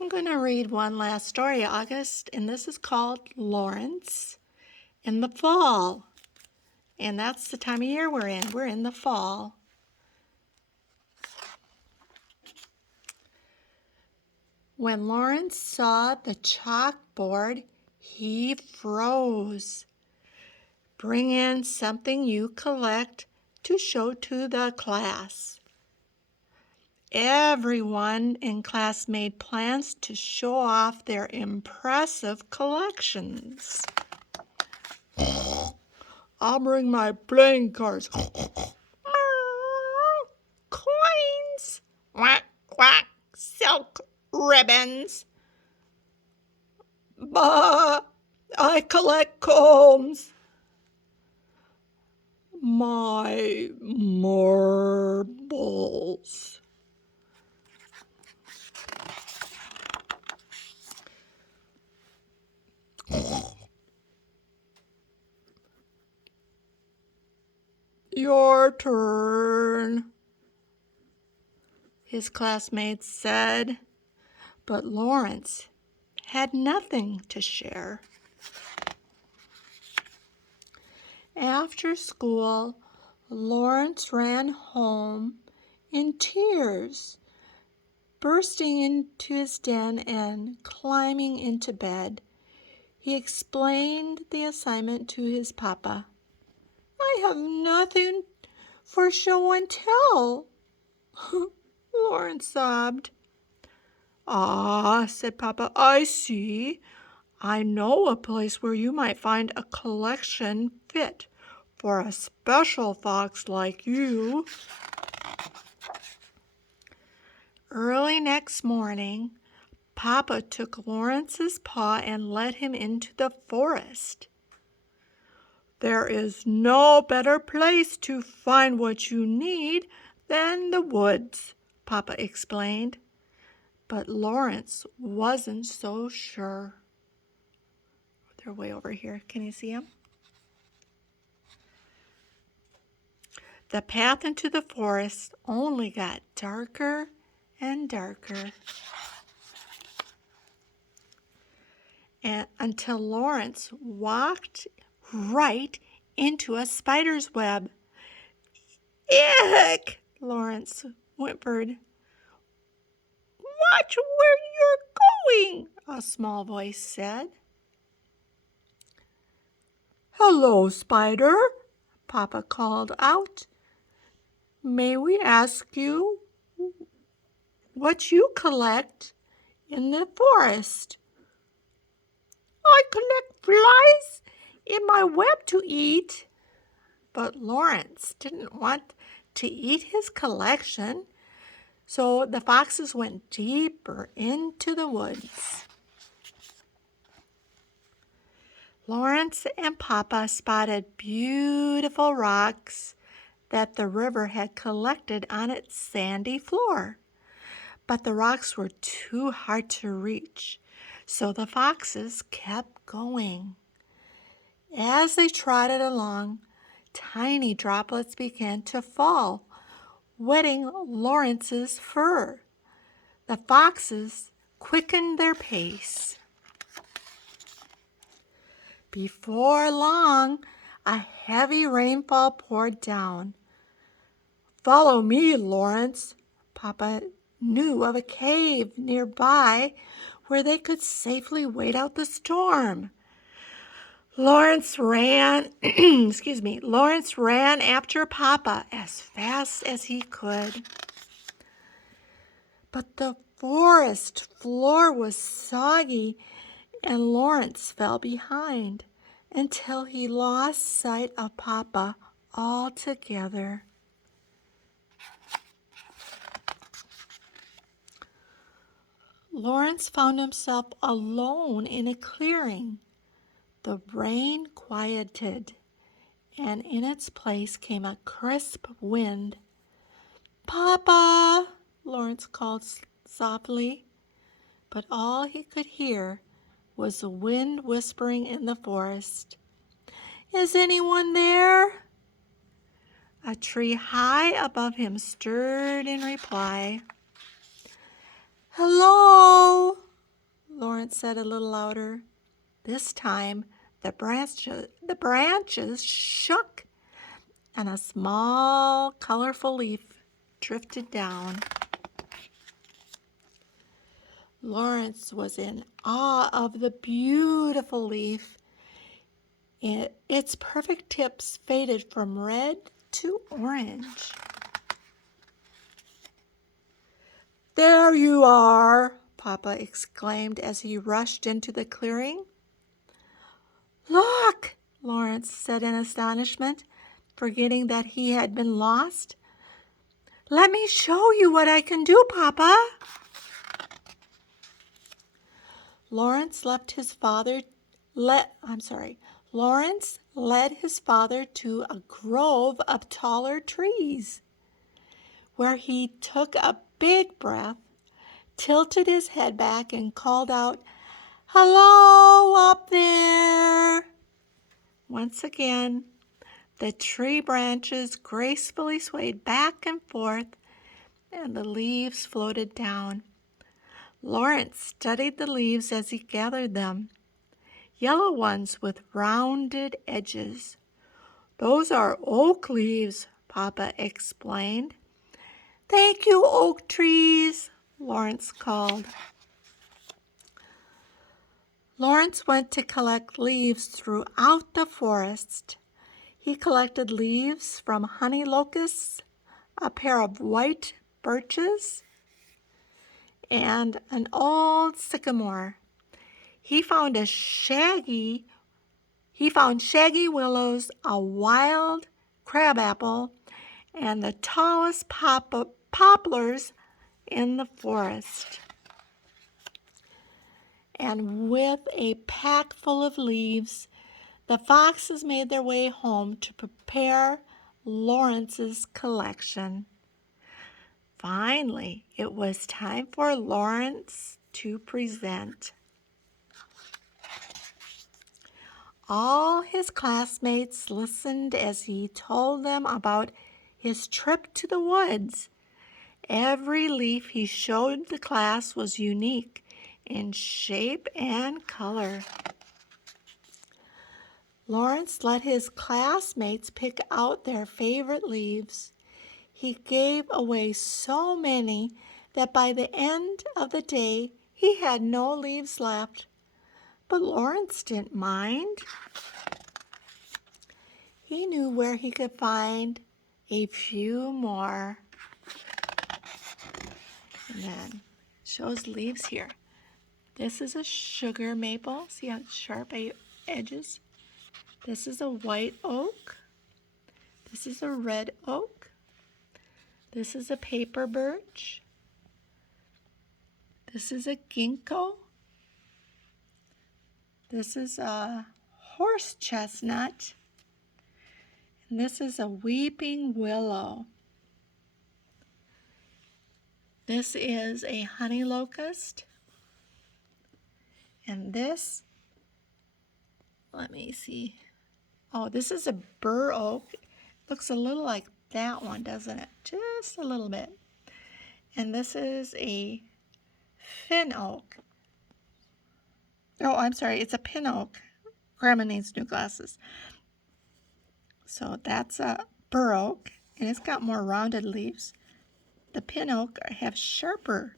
I'm going to read one last story, August, and this is called Lawrence in the Fall. And that's the time of year we're in. We're in the fall. When Lawrence saw the chalkboard, he froze. Bring in something you collect to show to the class. Everyone in class made plans to show off their impressive collections. I'll bring my playing cards. Coins. Quack, quack. Silk ribbons. Bah, I collect combs. My marbles. Your turn, his classmates said, but Lawrence had nothing to share. After school, Lawrence ran home in tears, bursting into his den and climbing into bed. He explained the assignment to his papa. I have nothing for show and tell, Lawrence sobbed. Ah, said Papa, I see. I know a place where you might find a collection fit for a special fox like you. Early next morning, Papa took Lawrence's paw and led him into the forest. There is no better place to find what you need than the woods, Papa explained. But Lawrence wasn't so sure. They're way over here. Can you see them? The path into the forest only got darker and darker, and until Lawrence walked right into a spider's web. Ick! Lawrence whimpered. Watch where you're going, a small voice said. Hello, Spider, Papa called out. May we ask you what you collect in the forest? I collect flies in my web to eat. But Lawrence didn't want to eat his collection, so the foxes went deeper into the woods. Lawrence and Papa spotted beautiful rocks that the river had collected on its sandy floor. But the rocks were too hard to reach, so the foxes kept going. As they trotted along, tiny droplets began to fall, wetting Lawrence's fur. The foxes quickened their pace. Before long, a heavy rainfall poured down. Follow me, Lawrence. Papa knew of a cave nearby where they could safely wait out the storm. Lawrence ran, Lawrence ran after Papa as fast as he could. But the forest floor was soggy and Lawrence fell behind until he lost sight of Papa altogether. Lawrence found himself alone in a clearing. The rain quieted, and in its place came a crisp wind. Papa, Lawrence called softly, but all he could hear was the wind whispering in the forest. Is anyone there? A tree high above him stirred in reply. Hello, Lawrence said a little louder. This time, the branches shook, and a small, colorful leaf drifted down. Lawrence was in awe of the beautiful leaf. Its perfect tips faded from red to orange. "There you are!" Papa exclaimed as he rushed into the clearing. "Look!" Lawrence said in astonishment, forgetting that he had been lost. "Let me show you what I can do, Papa." Lawrence led his father to a grove of taller trees, where he took a big breath, tilted his head back, and called out, "Hello up there!" Once again, the tree branches gracefully swayed back and forth, and the leaves floated down. Lawrence studied the leaves as he gathered them. Yellow ones with rounded edges. "Those are oak leaves," Papa explained. "Thank you, oak trees," Lawrence called. Lawrence went to collect leaves throughout the forest. He collected leaves from honey locusts, a pair of white birches, and an old sycamore. He found shaggy willows, a wild crabapple, and the tallest poplars in the forest. And with a pack full of leaves, the foxes made their way home to prepare Lawrence's collection. Finally, it was time for Lawrence to present. All his classmates listened as he told them about his trip to the woods. Every leaf he showed the class was unique in shape and color. Lawrence let his classmates pick out their favorite leaves. He gave away so many that by the end of the day, he had no leaves left. But Lawrence didn't mind. He knew where he could find a few more. And then it shows leaves here. This is a sugar maple. See how it's sharp edges? This is a white oak. This is a red oak. This is a paper birch. This is a ginkgo. This is a horse chestnut. And this is a weeping willow. This is a honey locust. And this, let me see. Oh, this is a bur oak. Looks a little like that one, doesn't it? Just a little bit. And this is a fin oak. Oh, I'm sorry, it's a pin oak. Grandma needs new glasses. So that's a bur oak, and it's got more rounded leaves. The pin oak have sharper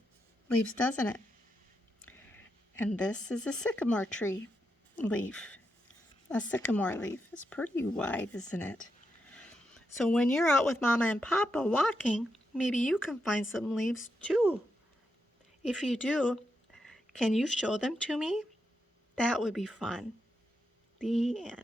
leaves, doesn't it? And this is a sycamore tree leaf. A sycamore leaf. It's pretty wide, isn't it? So when you're out with Mama and Papa walking, maybe you can find some leaves too. If you do, can you show them to me? That would be fun. The end.